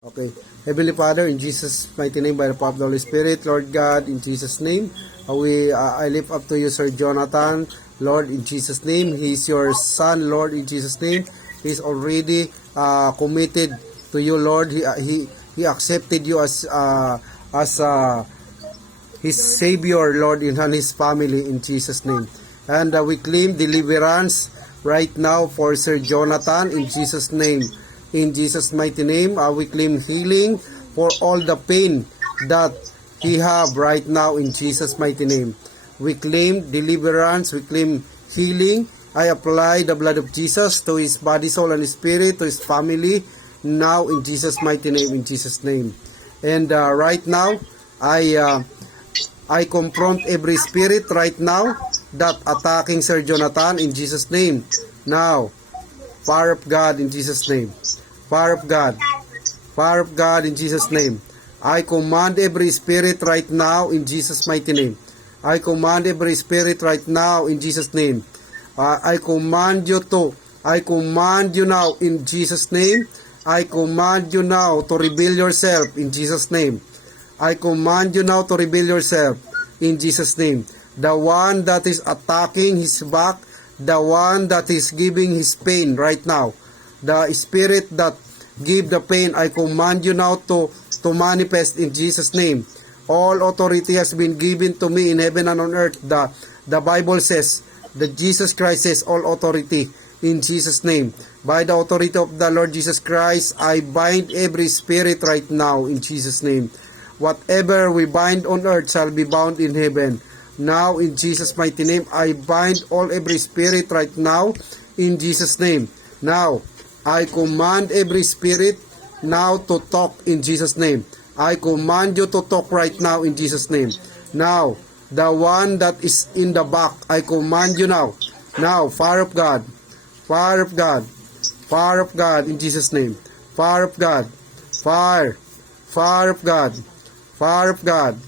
Okay. Heavenly Father, in Jesus' mighty name, by the power of the Holy Spirit, Lord God, in Jesus' name, I lift up to you, Sir Jonathan, Lord, in Jesus' name. He is your son, Lord, in Jesus' name. He is already committed to you, Lord. He accepted you as his Savior, Lord, in his family, in Jesus' name. And we claim deliverance right now for Sir Jonathan, in Jesus' name. In Jesus' mighty name, we claim healing for all the pain that he have right now, in Jesus' mighty name. We claim deliverance, we claim healing. I apply the blood of Jesus to his body, soul, and spirit, to his family, now in Jesus' mighty name, in Jesus' name. And right now, I confront every spirit right now that attacking Sir Jonathan, in Jesus' name. Now, fire of God, in Jesus' name. Fire of God. Fire of God, in Jesus' name. I command every spirit right now in Jesus' mighty name. I command every spirit right now in Jesus' name. I command you now in Jesus' name. I command you now to reveal yourself in Jesus' name. I command you now to reveal yourself in Jesus' name. The one that is attacking his back, the one that is giving his pain right now, the spirit that give the pain, I command you now to manifest in Jesus' name. All authority has been given to me in heaven and on earth. The Bible says that Jesus Christ says all authority in Jesus' name. By the authority of the Lord Jesus Christ, I bind every spirit right now in Jesus' name. Whatever we bind on earth shall be bound in heaven. Now in Jesus' mighty name, I bind every spirit right now in Jesus' name. Now, I command every spirit now to talk in Jesus' name. I command you to talk right now in Jesus' name. Now, the one that is in the back, I command you now. Now, fire of God. Fire of God. Fire of God in Jesus' name. Fire of God. Fire. Fire of God. Fire of God.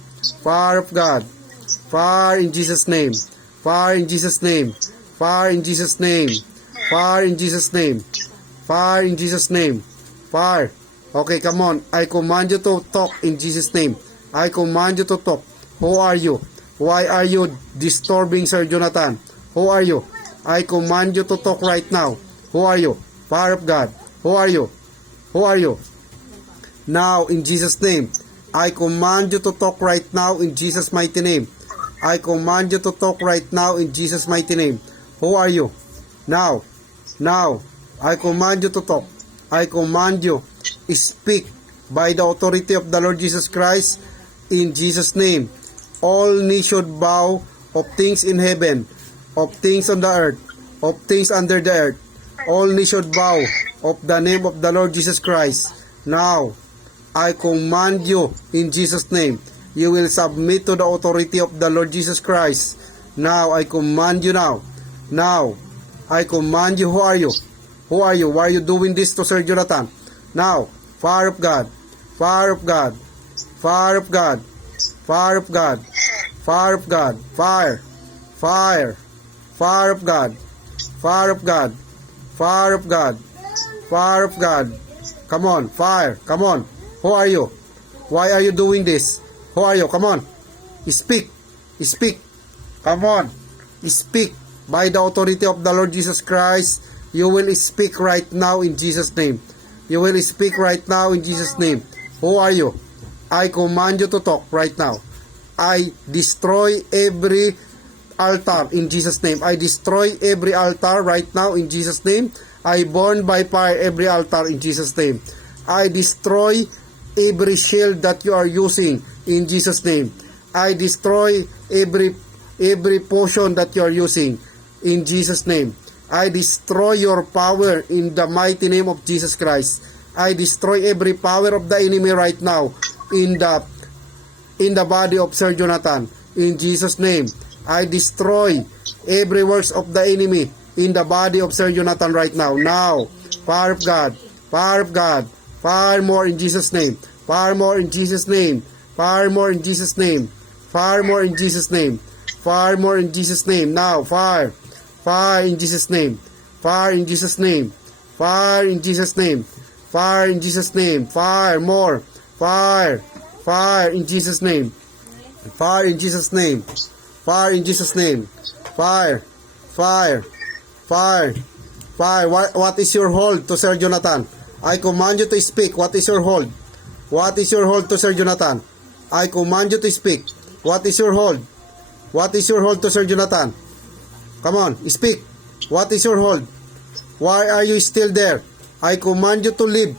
Fire of God. Fire in Jesus' name. Fire in Jesus' name. Fire in Jesus' name. Fire in Jesus' name. Fire in Jesus' name. Fire. Okay, come on. I command you to talk in Jesus' name. I command you to talk. Who are you? Why are you disturbing Sir Jonathan? Who are you? I command you to talk right now. Who are you? Fire of God. Who are you? Who are you? Now, in Jesus' name, I command you to talk right now in Jesus' mighty name. I command you to talk right now in Jesus' mighty name. Who are you? Now, I command you to talk. I command you, speak by the authority of the Lord Jesus Christ in Jesus' name. All knees should bow of things in heaven, of things on the earth, of things under the earth. All knees should bow of the name of the Lord Jesus Christ. Now, I command you in Jesus' name. You will submit to the authority of the Lord Jesus Christ. Now, I command you now. Now, I command you. Who are you? Who are you? Why are you doing this to Sir Jonathan? Now, fire of God. Fire of God. Fire of God. Fire of God. Fire of God. Fire. Fire. Fire of God. Fire of God. Fire of God. Fire of God. Come on, fire. Come on. Who are you? Why are you doing this? Who are you? Come on. Speak. Speak. Come on. Speak. By the authority of the Lord Jesus Christ, you will speak right now in Jesus' name. You will speak right now in Jesus' name. Who are you? I command you to talk right now. I destroy every altar in Jesus' name. I destroy every altar right now in Jesus' name. I burn by fire every altar in Jesus' name. I destroy every shield that you are using in Jesus' name. I destroy every potion that you are using in Jesus' name. I destroy your power in the mighty name of Jesus Christ. I destroy every power of the enemy right now in the body of Sir Jonathan. In Jesus' name, I destroy every works of the enemy in the body of Sir Jonathan right now. Now, fire of God, fire of God, fire more in Jesus' name, fire more in Jesus' name, fire more in Jesus' name, fire more in Jesus' name, fire more in Jesus' name. Now, fire. Fire in Jesus' name. Fire in Jesus' name. Fire in Jesus' name. Fire in Jesus' name. Fire, more. Fire. Fire in Jesus' name. Fire in Jesus' name. Fire in Jesus' name. Fire. Fire. Fire. Fire. What is your hold to Sir Jonathan? I command you to speak. What is your hold? What is your hold to Sir Jonathan? I command you to speak. What is your hold? What is your hold to Sir Jonathan? Come on, speak. What is your hold? Why are you still there? I command you to leave.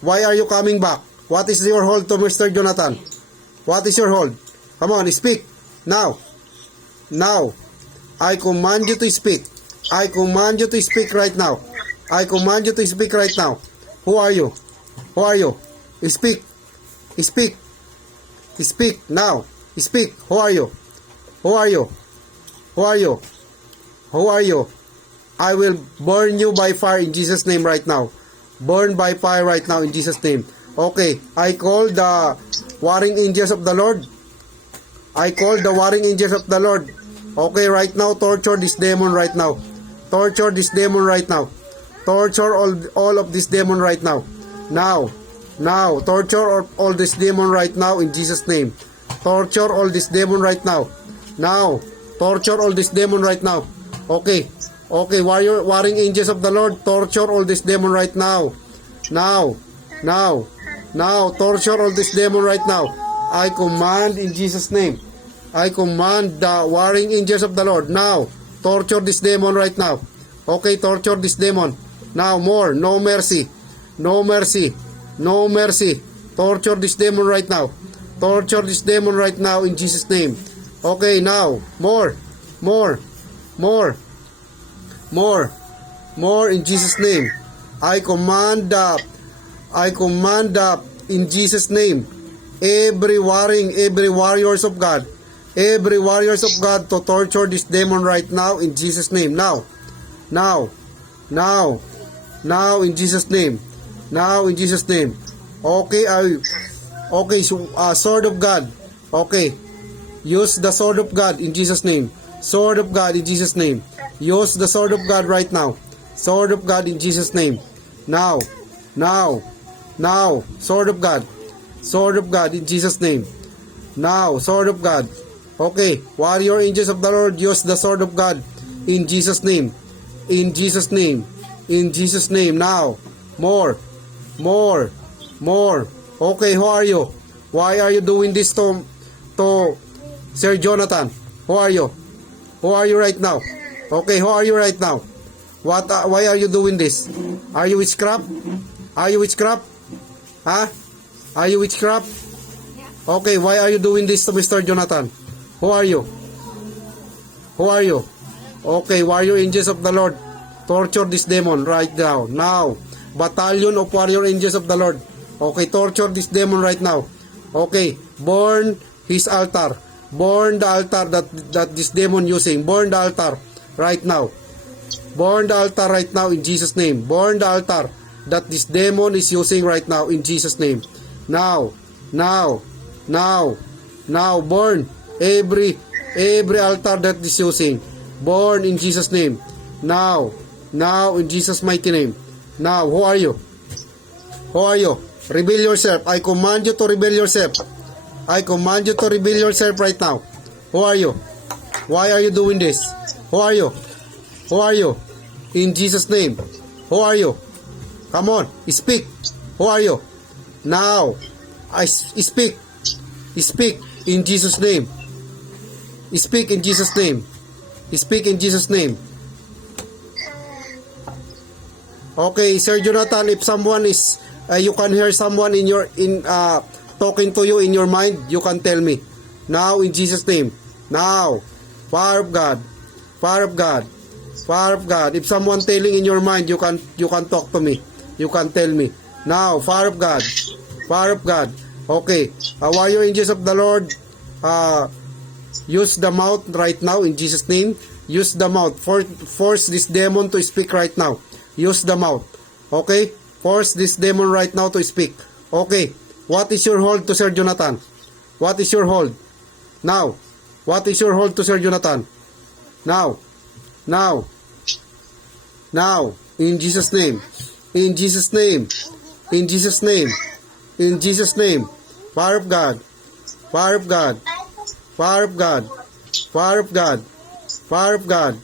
Why are you coming back? What is your hold to Mr. Jonathan? What is your hold? Come on, speak. Now. Now. I command you to speak. I command you to speak right now. I command you to speak right now. Who are you? Who are you? Speak. Speak. Speak now. Speak. Who are you? Who are you? Who are you? Who are you? I will burn you by fire in Jesus' name right now. Burn by fire right now in Jesus' name. Okay, I call the warring angels of the Lord. I call the warring angels of the Lord. Okay, right now, torture this demon right now. Torture this demon right now. Torture all of this demon right now. Now, torture all this demon right now in Jesus' name. Torture all this demon right now. Now, torture all this demon right now. Okay, warring angels of the Lord, torture all this demon right now. Now, torture all this demon right now. I command in Jesus' name. I command the warring angels of the Lord. Now, torture this demon right now. Okay, torture this demon. Now, more. No mercy. No mercy. No mercy. Torture this demon right now. Torture this demon right now in Jesus' name. Okay, now, more in Jesus' name. I command in Jesus' name every warriors of God to torture this demon right now in Jesus' name. Now in Jesus' name. Now in Jesus' name. Okay, sword of God. Okay, use the sword of God in Jesus' name. Sword of God in Jesus' name. Use the sword of God right now. Sword of God in Jesus' name. Now. Sword of God. Sword of God in Jesus' name. Now, sword of God. Okay, warrior angels of the Lord, use the sword of God in Jesus' name. In Jesus' name. In Jesus' name. Now, more. Okay, who are you? Why are you doing this to Sir Jonathan? Who are you? Who are you right now? Okay, who are you right now? Why are you doing this? Are you witchcraft? Are you witchcraft? Huh? Are you witchcraft? Okay, why are you doing this to Mr. Jonathan? Who are you? Who are you? Okay, warrior angels of the Lord, torture this demon right now. Now, battalion of warrior angels of the Lord. Okay, torture this demon right now. Okay, burn his altar. Burn the altar that this demon using. Burn the altar right now. Burn the altar right now in Jesus' name. Burn the altar that this demon is using right now in Jesus' name. Now, burn every altar that is using. Burn in Jesus' name. Now in Jesus' mighty name. Now, who are you? Who are you? Reveal yourself. I command you to reveal yourself. I command you to reveal yourself right now. Who are you? Why are you doing this? Who are you? Who are you? In Jesus' name. Who are you? Come on, speak. Who are you? Now, I speak. Speak in Jesus' name. Speak in Jesus' name. Speak in Jesus' name. Okay, Sir Jonathan, if someone is, you can hear someone talking to you in your mind, you can tell me. Now, in Jesus' name. Now, fire of God. Fire of God. Fire of God. If someone telling in your mind, you can talk to me. You can tell me. Now, fire of God. Fire of God. Okay. Warrior angels of the Lord, use the mouth right now in Jesus' name. Use the mouth. Force this demon to speak right now. Use the mouth. Okay? Force this demon right now to speak. Okay. What is your hold to Sir Jonathan? What is your hold? Now. What is your hold to Sir Jonathan? Now. In Jesus' name. In Jesus' name. In Jesus' name. In Jesus' name. Fire of God. Fire of God. Fire of God. Fire of God. Fire of God.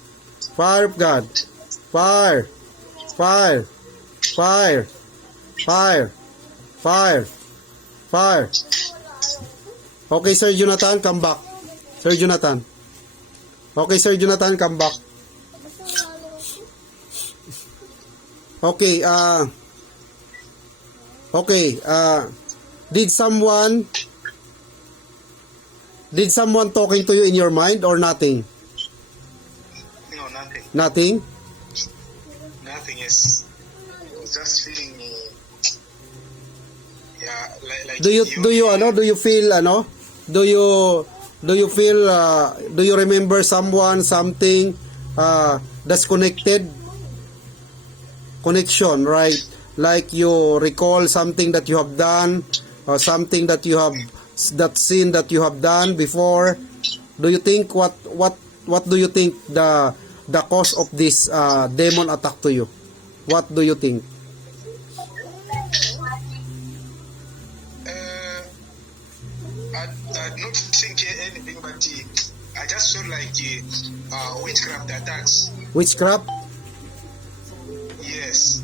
Fire of God. Fire. Fire. Fire. Fire. Fire. Fire. Okay, Sir Jonathan, come back. Sir Jonathan. Okay, Sir Jonathan, come back. Okay, did someone talking to you in your mind or nothing? No, nothing. Nothing? Nothing is. I was just feeling. Yeah, like. Do you remember someone, something that's connected? Connection, right? Like you recall something that you have done or something that you have that sin that you have done before. Do you think what do you think the cause of this demon attack to you? What do you think? I not think anything, but I just feel like witchcraft attacks. Witchcraft? Yes.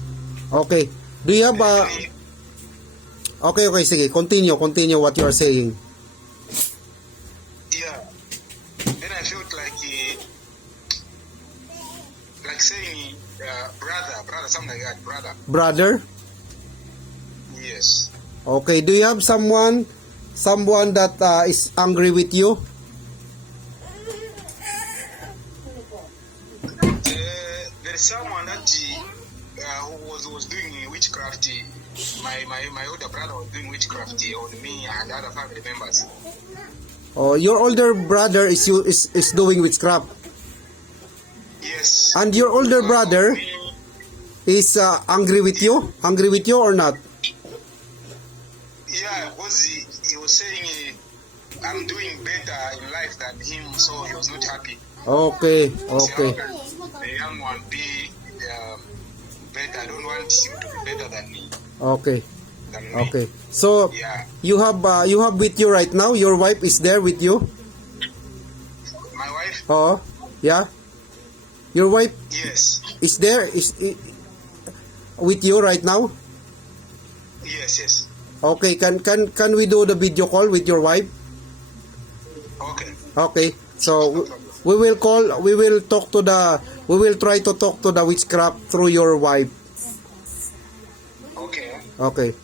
Okay. Do you have Okay, sige. Continue what you are saying. Yeah. Then I felt like saying brother, something like that, brother. Brother? Yes. Okay. Do you have someone that is angry with you? There is someone that who was doing witchcraft. My older brother was doing witchcraft on me and other family members. Oh, your older brother is doing witchcraft. Yes. And your older brother is angry with you? Angry with you or not? Yeah, because he was saying I'm doing better in life than him, so he was not happy. Okay. The young one be better. I don't want him to be better than me. Okay. Than me. Okay. So Yeah. you have with you right now. Your wife is there with you. My wife? Oh, yeah. Your wife Yes. is there with you right now. Yes. Okay. Can we do the video call with your wife? Okay. Okay. So we will try to talk to the witchcraft through your wife. Okay. Okay.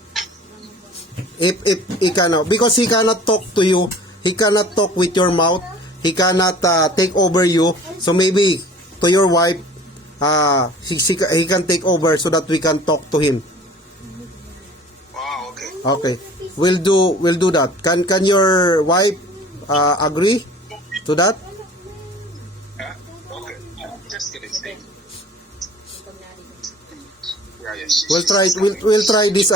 If he cannot, because he cannot talk to you, he cannot talk with your mouth, he cannot take over you. So maybe to your wife, he can take over so that we can talk to him. Wow. Okay. Okay. We'll do that. Can your wife agree to that? Okay. Just get it straight. Yeah, yes. We'll try this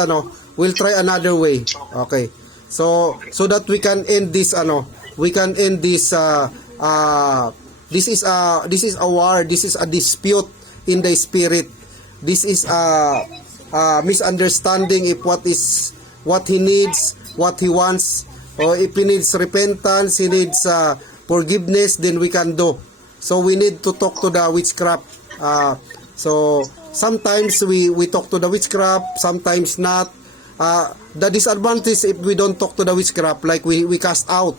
we'll try another way. Okay. So that we can end this this is a war, this is a dispute in the spirit. This is a misunderstanding if what he needs, what he wants, or if he needs repentance, he needs forgiveness, then we can do. So we need to talk to the witchcraft. So sometimes we talk to the witchcraft, sometimes not. The disadvantage if we don't talk to the witchcraft, like we cast out.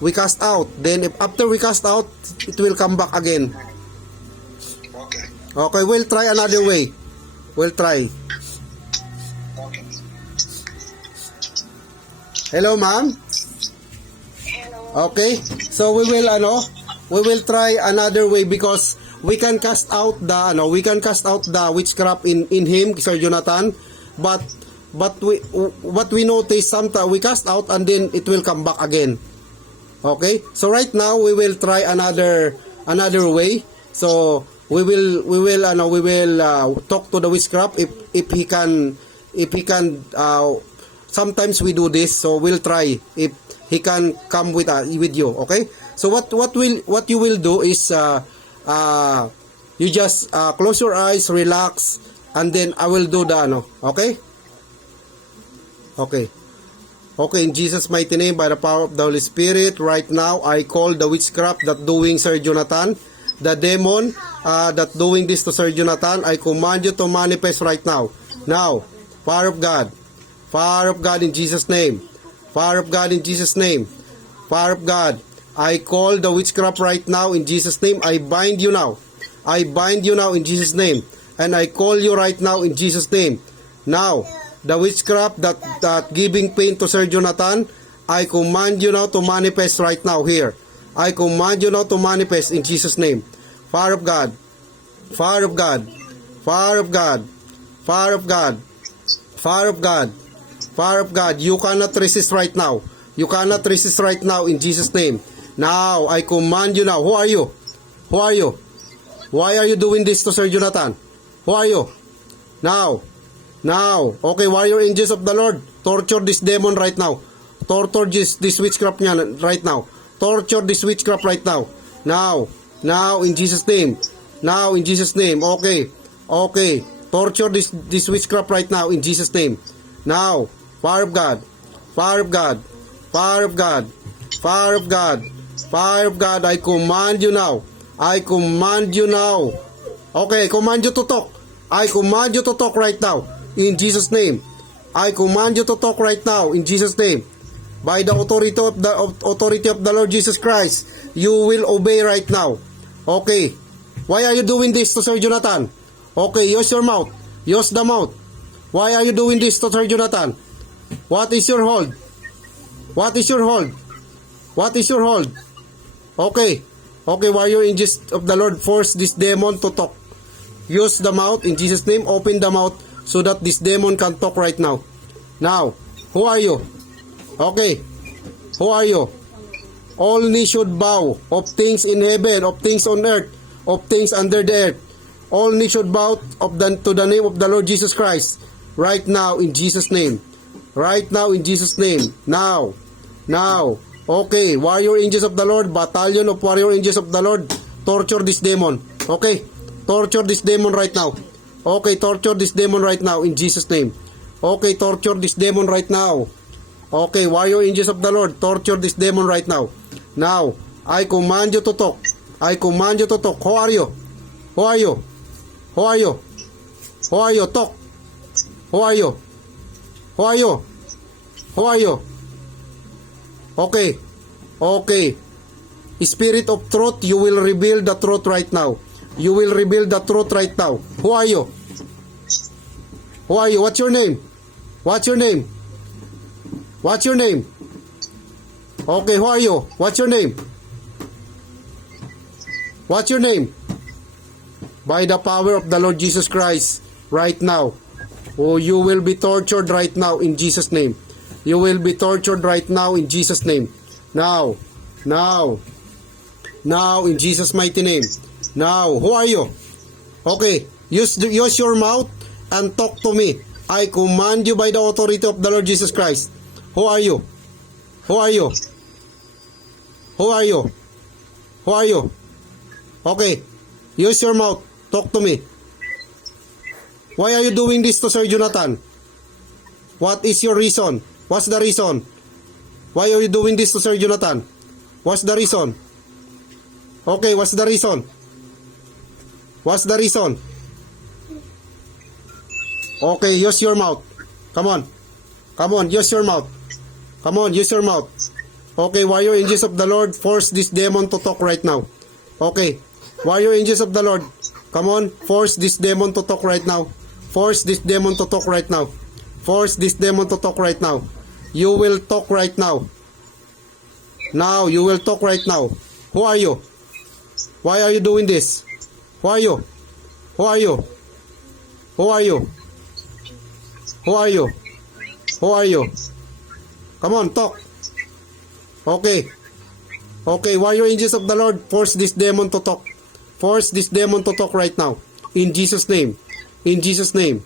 We cast out. Then after we cast out, it will come back again. Okay. Okay, we'll try another way. We'll try. Okay. Hello, ma'am. Okay. So we will try another way because we can cast out the witchcraft in him, Sir Jonathan, but what we notice sometimes we cast out and then it will come back again. Okay? So right now we will try another way. So we will talk to the witchcraft if he can sometimes we do this, so we'll try if he can come with you. Okay? So what you will do is you just close your eyes, relax, and then I will do the okay? Okay. Okay, in Jesus' mighty name, by the power of the Holy Spirit, right now, I call the witchcraft that doing Sir Jonathan, the demon that doing this to Sir Jonathan, I command you to manifest right now. Now, fire of God in Jesus' name, fire of God in Jesus' name, fire of God, I call the witchcraft right now in Jesus' name, I bind you now in Jesus' name, and I call you right now in Jesus' name. Now, the witchcraft that giving pain to Sir Jonathan, I command you now to manifest right now here. I command you now to manifest in Jesus' name. Fire of God, fire of God, fire of God, fire of God, fire of God, fire of God. You cannot resist right now. You cannot resist right now in Jesus' name. Now, I command you now. Who are you? Who are you? Why are you doing this to Sir Jonathan? Who are you? Now, okay, warrior angels of the Lord, torture this demon right now. Torture this witchcraft niya right now. Torture this witchcraft right now. Now, in Jesus' name. Now, in Jesus' name. Okay. Torture this witchcraft right now in Jesus' name. Now, fire of God, fire of God, fire of God, fire of God, fire of God, I command you now. I command you now. Okay, command you to talk. I command you to talk right now. In Jesus' name. I command you to talk right now in Jesus' name. By the authority of the Lord Jesus Christ, you will obey right now. Okay. Why are you doing this to Sir Jonathan? Okay, use your mouth. Use the mouth. Why are you doing this to Sir Jonathan? What is your hold? What is your hold? What is your hold? Okay. Okay, warrior angels of the Lord, force this demon to talk. Use the mouth in Jesus' name. Open the mouth so that this demon can talk right now. Now, who are you? Okay. Who are you? All knees should bow of things in heaven, of things on earth, of things under the earth. All knees should bow to the name of the Lord Jesus Christ. Right now, in Jesus' name. Right now, in Jesus' name. Now. Okay, warrior angels of the Lord, battalion of warrior angels of the Lord, torture this demon. Okay? Torture this demon right now. Okay, torture this demon right now in Jesus' name. Okay, torture this demon right now. Okay, warrior angels of the Lord, torture this demon right now. Now, I command you to talk. I command you to talk. Who are you? Who are you? Who are you? Who are you? Talk. Who are you? Who are you? Who are you? Okay. Spirit of truth, you will reveal the truth right now. You will reveal the truth right now. Who are you? Who are you? What's your name? What's your name? What's your name? Okay, who are you? What's your name? What's your name? By the power of the Lord Jesus Christ, right now. Oh, you will be tortured right now in Jesus' name. You will be tortured right now in Jesus' name. Now, in Jesus' mighty name. Now, who are you? Okay, use your mouth and talk to me. I command you by the authority of the Lord Jesus Christ. Who are you? Who are you? Who are you? Who are you? Okay, use your mouth. Talk to me. Why are you doing this to Sir Jonathan? What is your reason? What's the reason? Why are you doing this to Sir Jonathan? What's the reason? Okay, what's the reason? What's the reason? Okay, use your mouth. Come on, use your mouth. Come on, use your mouth. Okay, warrior angels of the Lord, force this demon to talk right now. Okay, warrior angels of the Lord, come on, force this demon to talk right now. Force this demon to talk right now. Force this demon to talk right now. You will talk right now. Now, you will talk right now. Who are you? Why are you doing this? Who are you? Who are you? Who are you? Who are you? Who are you? Come on, talk. Okay. Okay, warrior angels of the Lord, force this demon to talk. Force this demon to talk right now. In Jesus' name. In Jesus' name.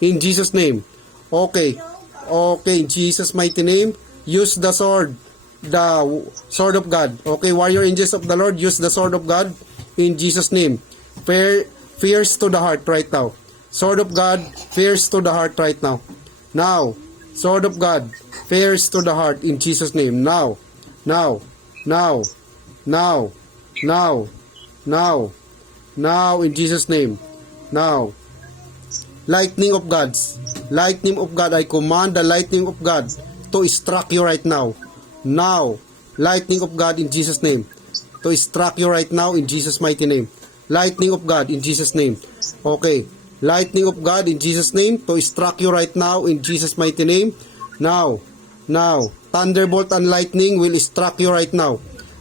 In Jesus' name. Okay. Okay, in Jesus' mighty name, use the sword of God. Okay, warrior angels of the Lord, use the sword of God in Jesus' name. Pierce to the heart right now. Sword of God, pierce to the heart right now. Now, Sword of God, pierce to the heart in Jesus' name. Now, now, now, now, now, now, now in Jesus' name. Now, lightning of God, I command the lightning of God to strike you right now. Now, lightning of God in Jesus' name, to strike you right now in Jesus' mighty name. Lightning of God in Jesus' name. Okay, lightning of God in Jesus' name to strike you right now in Jesus' mighty name. Now, now, thunderbolt and lightning will strike you right now.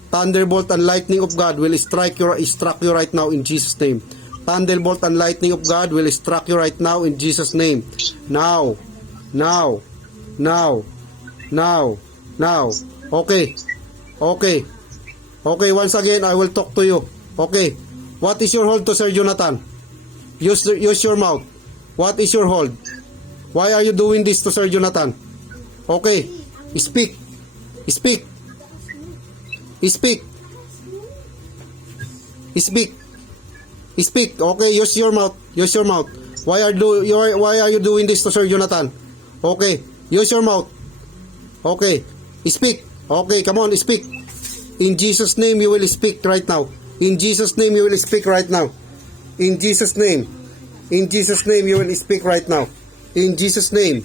Thunderbolt and lightning of God will strike you right now in Jesus' name. Thunderbolt and lightning of God will strike you right now in Jesus' name. Now, now, now, now, now. Okay, okay, okay. Once again, I will talk to you. Okay, what is your hold to Sir Jonathan? Use your mouth. What is your hold? Why are you doing this to Sir Jonathan? Okay, speak, speak, speak, speak. Speak. Okay, use your mouth. Use your mouth. Why are you doing this to Sir Jonathan? Okay, use your mouth. Okay, speak. Okay, come on, speak. In Jesus' name, you will speak right now. In Jesus' name, you will speak right now. In Jesus' name. In Jesus' name, you will speak right now. In Jesus' name.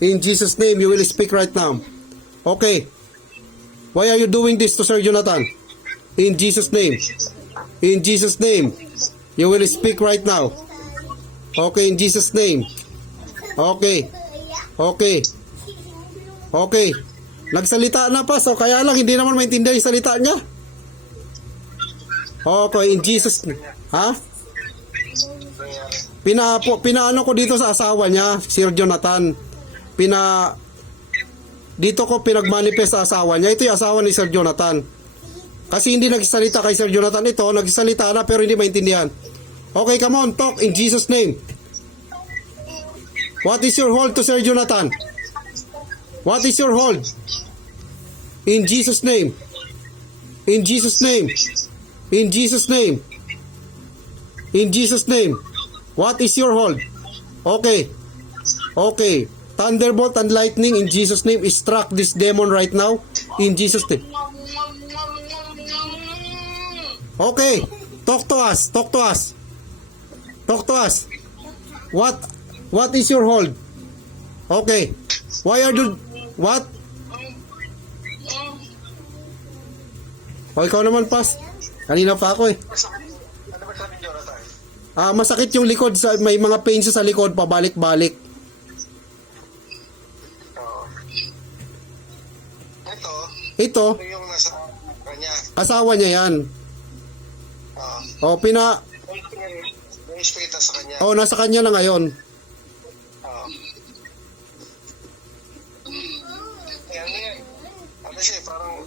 In Jesus' name, you will speak right now. Okay. Why are you doing this to Sir Jonathan? In Jesus' name. In Jesus' name. You will speak right now. Okay, in Jesus' name. Okay. Okay. Okay. Nagsalita na pa, so kaya lang hindi naman maintindihan yung salita niya. Okay, in Jesus' name. Ha? Pinaano ko dito sa asawa niya, Sir Jonathan. Dito ko pinagmanifest sa asawa niya. Ito yung asawa ni Sir Jonathan. Kasi hindi nagsalita kay Sir Jonathan ito, nagsalita na pero hindi maintindihan. Okay, come on, talk in Jesus' name. What is your hold to Sir Jonathan? What is your hold? In Jesus' name. In Jesus' name. In Jesus' name. In Jesus' name. What is your hold? Okay. Okay. Thunderbolt and lightning in Jesus' name. Struck this demon right now. In Jesus' name. Okay. Talk to us. Talk to us. Talk to us. What is your hold? Okay. Why are you... What? O, ikaw naman, Pas. Kanina pa ako eh. Ano ba sabi ni Jonathan? Masakit yung likod. May mga pains sa likod. Pabalik-balik. Ito. Ito yung nasa kanya. Asawa niya yan. O, May espiritu sa kanya. O, nasa kanya na ngayon. Yan. Ano siya, parang...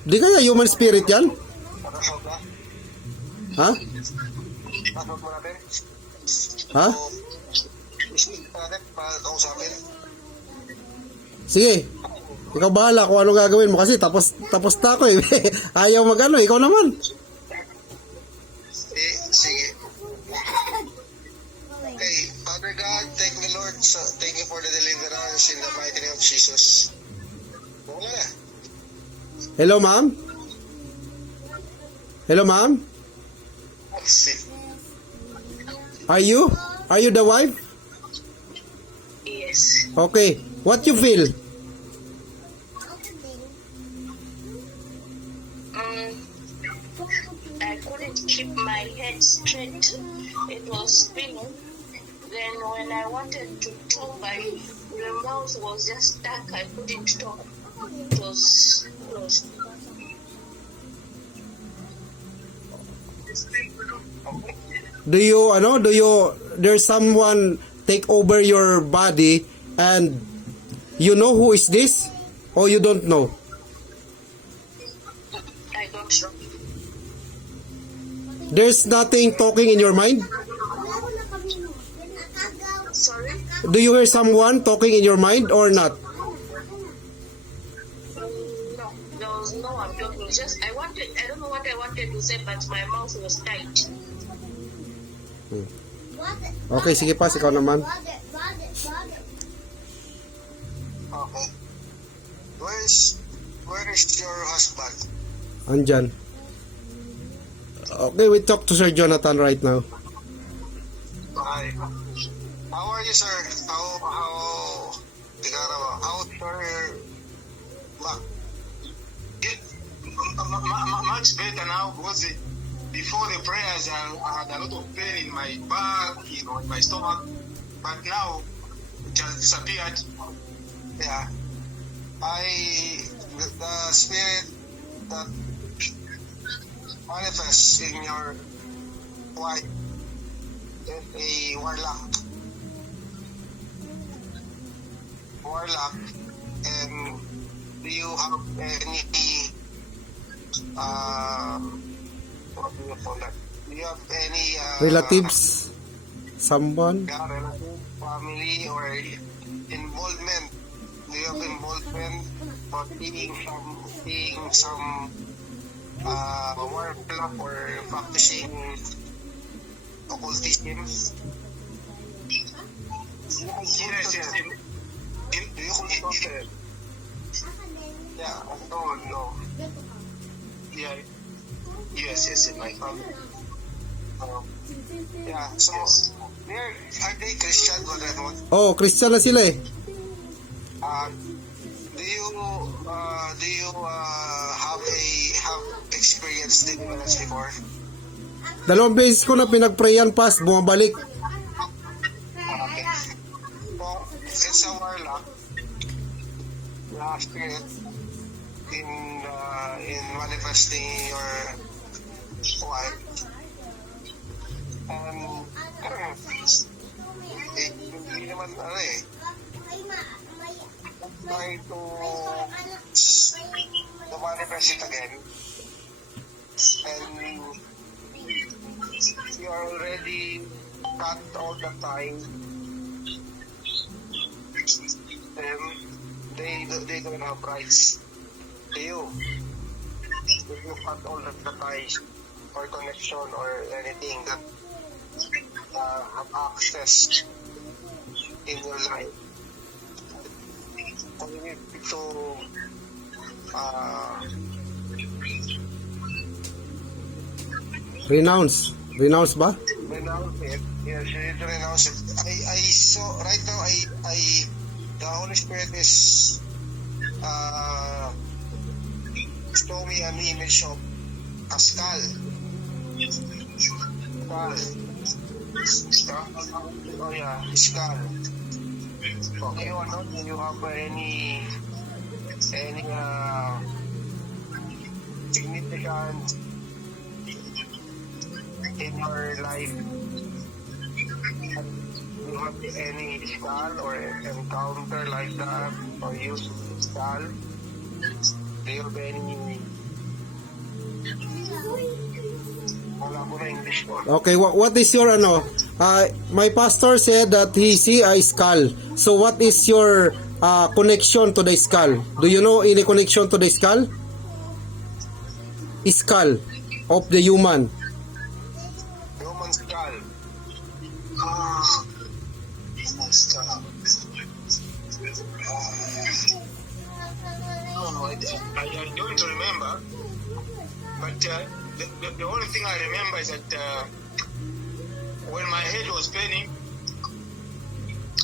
Di kaya human spirit yan? Nakasawag na? Ha? Pasok mo natin? Ha? Isip natin para kausapin. Sige. Ikaw bahala kung ano gagawin mo kasi tapos na ako eh. Ayaw magano, ikaw naman. Sige. Okay, Father God, thank you Lord. Thank you for the deliverance in the mighty name of Jesus. Wala na. Hello, ma'am? Hello, ma'am? Are you the wife? Yes. Okay. What you feel? I couldn't keep my head straight. It was spinning. Then when I wanted to talk, the mouth was just stuck. I couldn't talk. It was closed. There's someone take over your body and you know who is this? Or you don't know? I don't know. There's nothing talking in your mind? Sorry? Do you hear someone talking in your mind or not? No, there was no one talking. I don't know what I wanted to say, but my mouth was tight. Okay, sige pas, ikaw naman. Okay. Where is your husband? Andyan. Okay, we talk to Sir Jonathan right now. Hi. How are you, sir? How's your back? Much better now because before the prayers I had a lot of pain in my back, in my stomach, but now it has disappeared. Yeah. The spirit that manifests in your wife is a warlock, and do you have any what do you call that? Do you have any Relatives? Someone? relative, family, or involvement? Do you have involvement or seeing some warlock or practicing occultism? Yes. Do you consult it? Yeah, no. Yeah. Yes, in my family. Yeah, so, are they Christian or not? Oh, Christian na sila eh. Do you have experienced deliverance before? 2 beses ko na pinagprayan pas, bumabalik. Okay. So, it's a warlock. Last spirit in manifesting your wife. And hindi naman try to manifest it again. And you are already cut all the time. Then they don't have rights to you. If you cut all the ties or connection or anything that have access in your life, you need to Renounce ba? renounce it. Yes, you need to renounce it. I saw right now. The Holy Spirit is show me an image of a skull. Oh yeah, skull. Okay, do you have any significant in your life? Do you have any skull or encounter like that or use skull? Do you have any? Wala ko na English ko. Okay, what is your my pastor said that he see a skull. So what is your connection to the skull? Do you know any connection to the skull? Skull of the human. Human skull. Human skull. No, I don't remember. But the only thing I remember is that when my head was paining,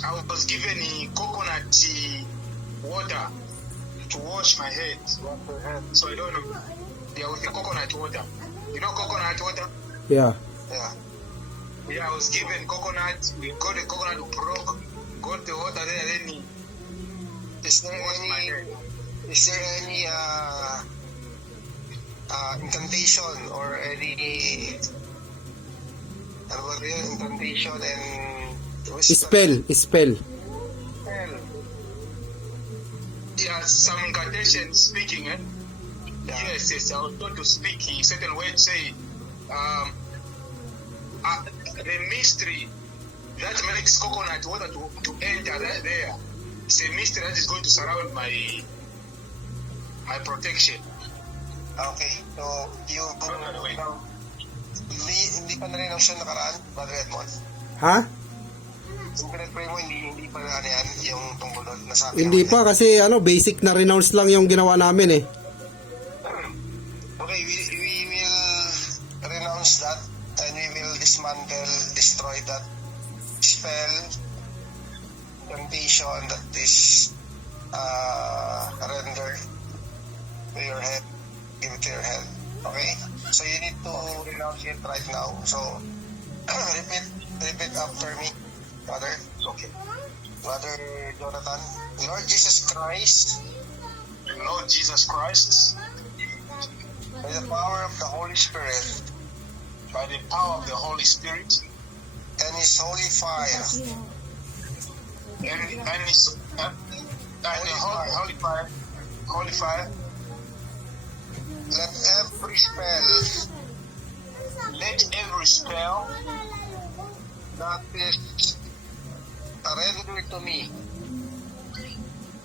I was given coconut water to wash my head. So I don't know. Yeah, with the coconut water. You know coconut water? Yeah. Yeah, I was given coconut. We got the coconut, broke, got the water there, then Is there any incantation or any incantation and whisper? Spell. Yeah, some incantation speaking, eh? Yeah. Yes, I was taught to speak in certain words, say, the mystery that makes coconut water to enter there, it's a mystery that is going to surround my protection. Okay, so yung hindi pa na rin siya nakaraan, Brother Edmond? Ha? Yung pinag-pray mo, hindi pa ano yan, yung tungkol doon, nasabi Hindi mo. pa kasi basic na renounce lang yung ginawa namin eh. Okay, we will renounce that and we will dismantle, destroy that spell, temptation that is rendered to your head, give it to your head. Okay? So you need to renounce it right now. So repeat after me, Father. Okay. Brother Jonathan. Lord Jesus Christ, Lord Jesus Christ, by the power of the Holy Spirit by the power of the Holy Spirit and His holy fire, and the holy fire, let every spell let every spell that is rendered to me